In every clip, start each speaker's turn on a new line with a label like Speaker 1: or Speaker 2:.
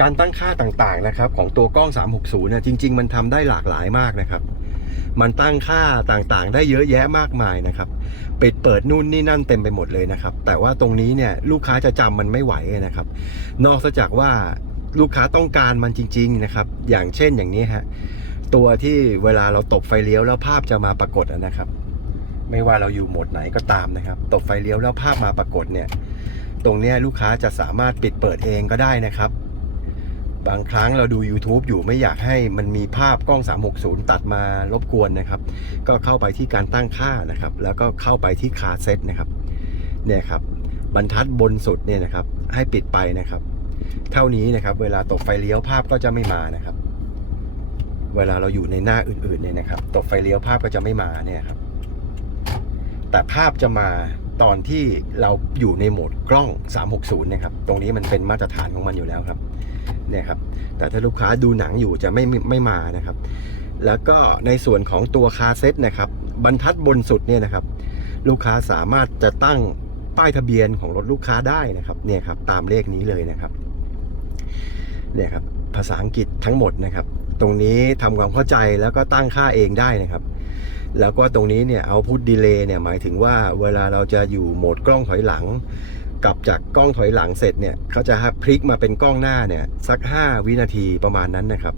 Speaker 1: การตั้งค่าต่างๆนะครับ ของตัวกล้อง 360เนี่ยจริง ๆ มันทำได้หลากหลายมากนะครับ มันตั้งค่าต่างๆ ได้เยอะแยะมากมายนะครับปิดเปิดนู่นนี่นั่นเต็มไปหมดเลยนะครับ แต่ว่าตรงนี้เนี่ยลูกค้าจะจำมันไม่ไหวนะครับ นอกจากว่าลูกค้าต้องการมันจริง ๆนะครับ อย่างเช่นอย่างนี้ฮะตัวที่เวลาเราตบไฟเลี้ยวแล้วภาพจะมาปรากฏนะครับ ไม่ว่าเราอยู่โหมดไหนก็ตามนะครับ ตบไฟเลี้ยวแล้วภาพมาปรากฏเนี่ย ตรงนี้ลูกค้าจะสามารถปิดเปิดเองก็ได้นะครับ บางครั้งเราดู YouTube อยู่ไม่อยากให้มันมีภาพกล้อง 360 ตัดมารบกวนนะครับ ก็เข้าไปที่การตั้งค่านะครับ แล้วก็เข้าไปที่คาเซตนะครับเนี่ยครับบรรทัดบนสุดเนี่ยนะครับ ให้ปิดไปนะครับ เท่านี้นะครับ เวลาตบไฟเลี้ยวภาพก็จะไม่มานะครับ เวลาเราอยู่ในหน้าอื่นๆเนี่ยนะครับตบไฟเลี้ยวภาพก็จะไม่มาเนี่ยครับ แต่ภาพจะมา ตอนที่เราอยู่ในโหมดกล้อง 360นะครับ ตรงนี้มันเป็นมาตรฐานของมันอยู่แล้วครับ เนี่ยครับ แต่ถ้าลูกค้าดูหนังอยู่จะไม่ไม่ไม่มานะครับ แล้วก็ในส่วนของตัวคาเซ็ตนะครับ บรรทัดบนสุดเนี่ยนะครับ ลูกค้าสามารถจะตั้งป้ายทะเบียนของรถลูกค้าได้นะครับ เนี่ยครับ ตามเลขนี้เลยนะครับ เนี่ยครับ ภาษาอังกฤษทั้งหมดนะครับ ตรงนี้ทำความเข้าใจแล้วก็ตั้งค่าเองได้นะครับ แล้วก็ตรงนี้เนี่ยเอาพุทดีเลย์เนี่ยหมายถึงว่าเวลาเราจะอยู่โหมดกล้องถอยหลังกลับจากกล้องถอยหลังเสร็จเนี่ยเขาจะพลิกมาเป็นกล้องหน้าเนี่ยสัก 5 วินาทีประมาณนั้นนะครับ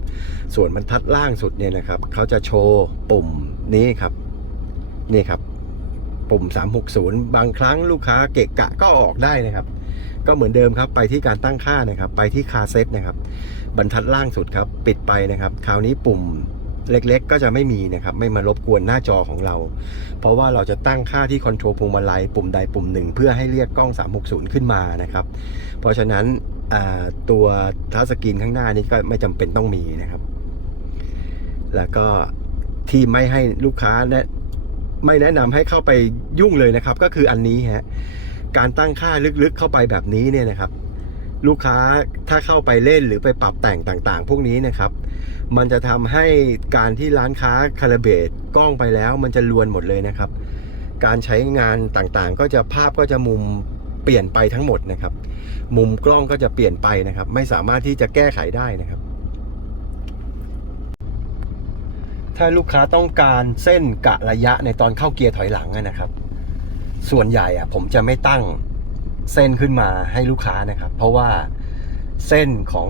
Speaker 1: ส่วนบรรทัดล่างสุดเนี่ยนะครับเขาจะโชว์ปุ่มนี้ครับนี่ครับ ปุ่ม 360 บางครั้งลูกค้าเกะกะก็ออกได้นะครับ ก็เหมือนเดิมครับไปที่การตั้งค่านะครับ ไปที่คาเซ็ตนะครับ บรรทัดล่างสุดครับ ปิดไปนะครับ คราวนี้ปุ่ม เล็กๆ ก็จะไม่มีนะครับไม่มารบกวนหน้าจอของเรา เพราะว่าเราจะตั้งค่าที่คอนโทรลพวงมาลัยปุ่มใดปุ่มหนึ่ง เพื่อให้เรียกกล้อง 360 ขึ้นมานะครับ เพราะฉะนั้นตัวทัชสกรีนข้างหน้านี้ก็ไม่จำเป็นต้องมีนะครับ แล้วก็ที่ไม่ให้ลูกค้าแนะไม่แนะนำให้เข้าไปยุ่งเลยนะครับ ก็คืออันนี้ฮะการตั้งค่าลึกๆเข้าไปแบบนี้เนี่ยนะครับ ลูกค้าถ้าเข้าไปเล่นหรือไปปรับแต่งต่าง ๆ พวกนี้นะครับ มันจะทำให้การที่ร้านค้าคาราเบตกล้องไปแล้ว มันจะลวนหมดเลยนะครับ การใช้งานต่างๆ ก็จะภาพก็จะมุมเปลี่ยนไปทั้งหมดนะครับ มุมกล้องก็จะเปลี่ยนไปนะครับ ไม่สามารถที่จะแก้ไขได้นะครับ ถ้าลูกค้าต้องการเส้นกะระยะในตอนเข้าเกียร์ถอยหลังนะครับ ส่วนใหญ่อะผมจะไม่ตั้งเส้นขึ้นมาให้ลูกค้านะครับ เพราะว่าเส้นของ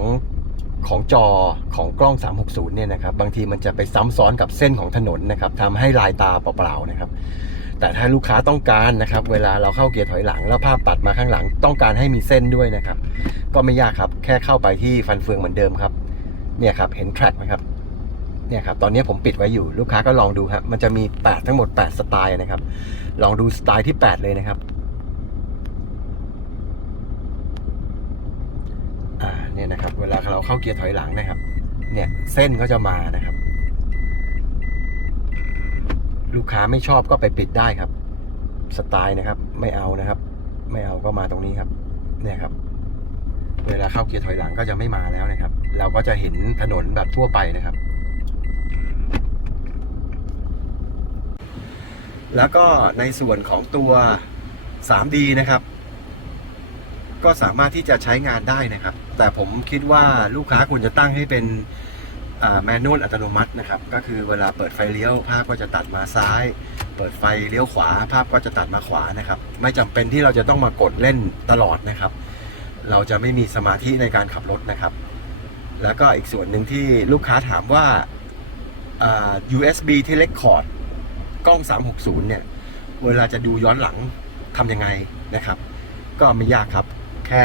Speaker 1: ของจอของกล้อง 360 เนี่ยนะครับ บางทีมันจะไปซ้ำซ้อนกับเส้นของถนนนะครับทำให้ลายตาเปล่าๆนะครับ แต่ถ้าลูกค้าต้องการนะครับ เวลาเราเข้าเกียร์ถอยหลัง แล้วภาพตัดมาข้างหลัง ต้องการให้มีเส้นด้วยนะครับ ก็ไม่ยากครับ แค่เข้าไปที่ฟันเฟืองเหมือนเดิมครับ เนี่ยครับ เห็นแทร็กไหมครับ เนี่ยครับ ตอนนี้ผมปิดไว้อยู่ ลูกค้าก็ลองดูครับ มันจะมี 8 ทั้งหมด 8 สไตล์นะครับ ลองดูสไตล์ที่ 8 เลยนะครับ อ่า เนี่ยนะครับ เวลาเราเข้าเกียร์ถอยหลังนะครับ เนี่ยเส้นก็จะมานะครับ ลูกค้าไม่ชอบก็ไปปิดได้ครับ สไตล์นะครับ ไม่เอานะครับ ไม่เอาก็มาตรงนี้ครับ เนี่ยครับ เวลาเข้าเกียร์ถอยหลังก็จะไม่มาแล้วนะครับ เราก็จะเห็นถนนแบบทั่วไปนะครับ แล้วก็ในส่วนของตัว 3D นะครับก็สามารถที่จะใช้งานได้นะครับ แต่ผมคิดว่าลูกค้าควรจะตั้งให้เป็นแมนนวลอัตโนมัตินะครับ ก็คือเวลาเปิดไฟเลี้ยวภาพก็จะตัดมาซ้าย เปิดไฟเลี้ยวขวา ภาพก็จะตัดมาขวานะครับ ไม่จำเป็นที่เราจะต้องมากดเล่นตลอดนะครับ เราจะไม่มีสมาธิในการขับรถนะครับ แล้วก็อีกส่วนหนึ่งที่ลูกค้าถามว่าอ่า USB ที่เล็กคอร์ดกล้อง 360 เนี่ย เวลาจะดูย้อนหลังทำยังไงนะครับ ก็ไม่ยากครับ แค่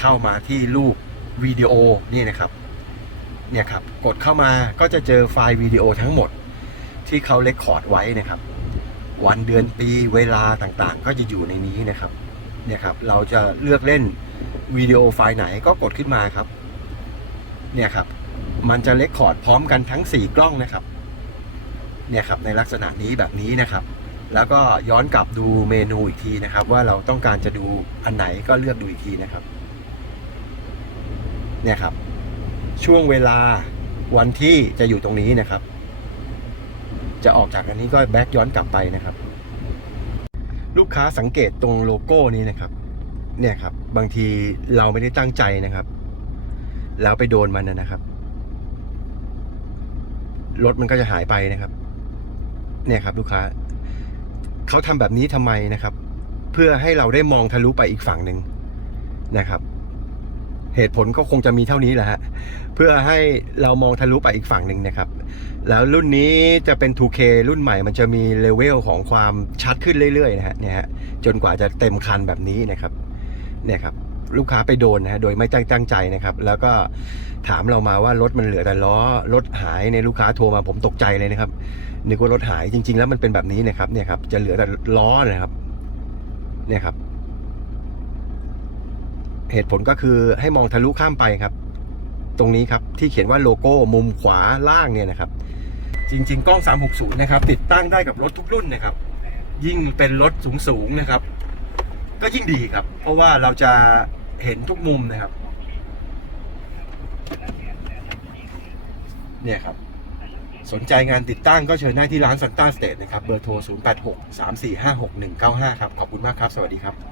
Speaker 1: เข้ามาที่รูปวิดีโอนี่นะครับเนี่ยครับกดเข้ามาก็จะเจอไฟล์วิดีโอทั้งหมดที่เขาเลคคอร์ดไว้นะครับ วันเดือนปีเวลาต่างๆ ก็จะอยู่ในนี้นะครับเนี่ยครับเราจะเลือกเล่นวิดีโอไฟล์ไหนก็กดขึ้นมาครับเนี่ยครับมันจะเลคคอร์ดพร้อมกันทั้ง 4 กล้องนะครับเนี่ยครับในลักษณะนี้แบบนี้นะครับ แล้วก็ย้อนกลับดูเมนูอีกทีนะครับ ว่าเราต้องการจะดูอันไหนก็เลือกดูอีกทีนะครับ เนี่ยครับ ช่วงเวลาวันที่จะอยู่ตรงนี้นะครับ จะออกจากอันนี้ก็แบ็กย้อนกลับไปนะครับ ลูกค้าสังเกตตรงโลโก้นี้นะครับ เนี่ยครับ บางทีเราไม่ได้ตั้งใจนะครับ แล้วไปโดนมันนะนะครับรถมันก็จะหายไปนะครับ เนี่ยครับ ลูกค้า เขาทำแบบนี้ทำไมนะครับ เพื่อให้เราได้มองทะลุไปอีกฝั่งหนึ่งนะครับ เหตุผลก็คงจะมีเท่านี้แหละฮะเพื่อให้เรามองทะลุไปอีกฝั่งหนึ่งนะครับ แล้วรุ่นนี้จะเป็น 2K รุ่นใหม่มันจะมีเลเวลของความชัดขึ้นเรื่อยๆนะฮะเนี่ยฮะจนกว่าจะเต็มคันแบบนี้นะครับเนี่ยครับลูกค้าไปโดนนะฮะโดยไม่ตั้งใจนะครับ แล้วก็ถามเรามาว่ารถมันเหลือแต่ล้อรถหายในลูกค้าโทรมาผมตกใจเลยนะครับนึกว่ารถหายจริง ๆ แล้วมันเป็นแบบนี้นะครับเนี่ยครับจะเหลือแต่ล้อนะครับเนี่ยครับ เหตุผลก็คือให้มองทะลุข้ามไปครับ ตรงนี้ครับที่เขียนว่าโลโก้มุมขวาล่างเนี่ยนะครับ จริง ๆ กล้อง 360 นะครับ ติดตั้งได้กับรถทุกรุ่นนะครับ ยิ่งเป็นรถสูงๆนะครับ ก็ยิ่งดีครับ เพราะว่าเราจะเห็นทุกมุมนะครับ เนี่ยครับ สนใจงานติดตั้งก็เชิญได้ที่ร้านซันต้าสเตทนะครับ เบอร์โทร 086 3456 195 ครับ ขอบคุณมากครับ สวัสดีครับ